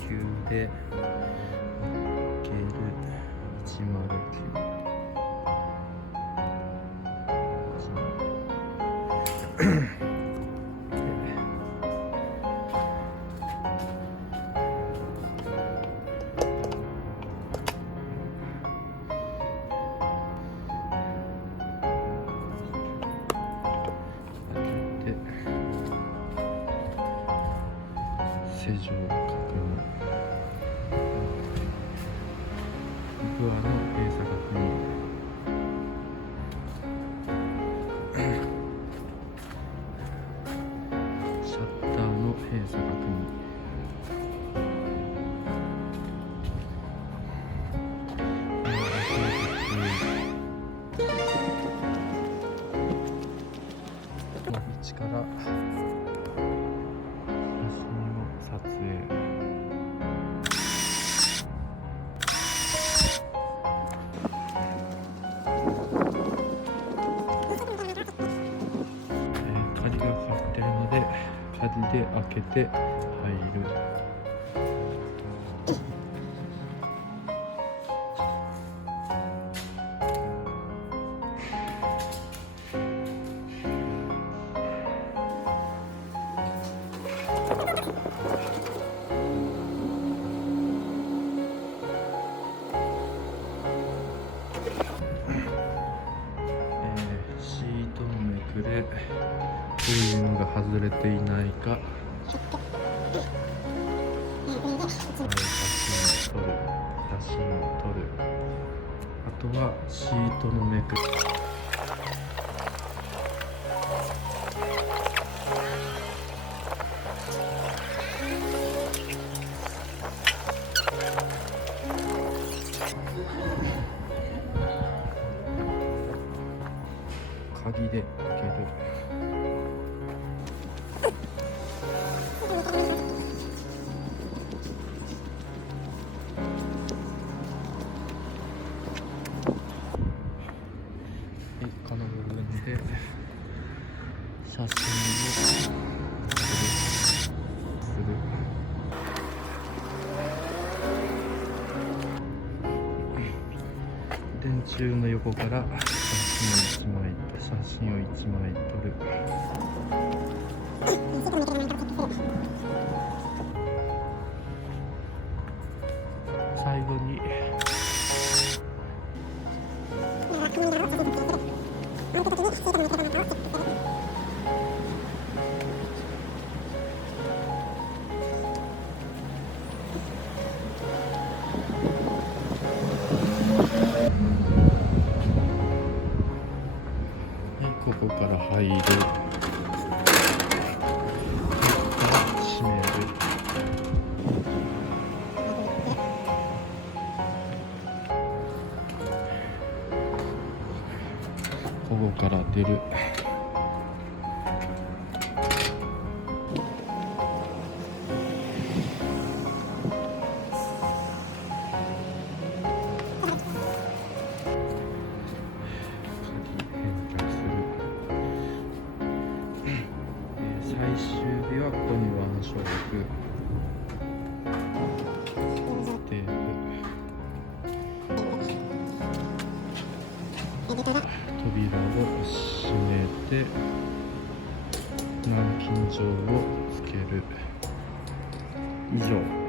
9でかける109。正常確認、ドアの閉鎖確認、シャッターの閉鎖確認、位置から撮影。鍵がかかってるので鍵で開けて入る。シートのめくれ、こういうのが外れていないか、写真を撮る。あとはシートのめくれ。鍵で開ける。この部分で写真をする。電柱の横から写真を1枚撮る。最後にここから入る。閉める。ここから出る。最終日はここに腕章を置く。テープ。扉を閉めて南京錠をつける。以上。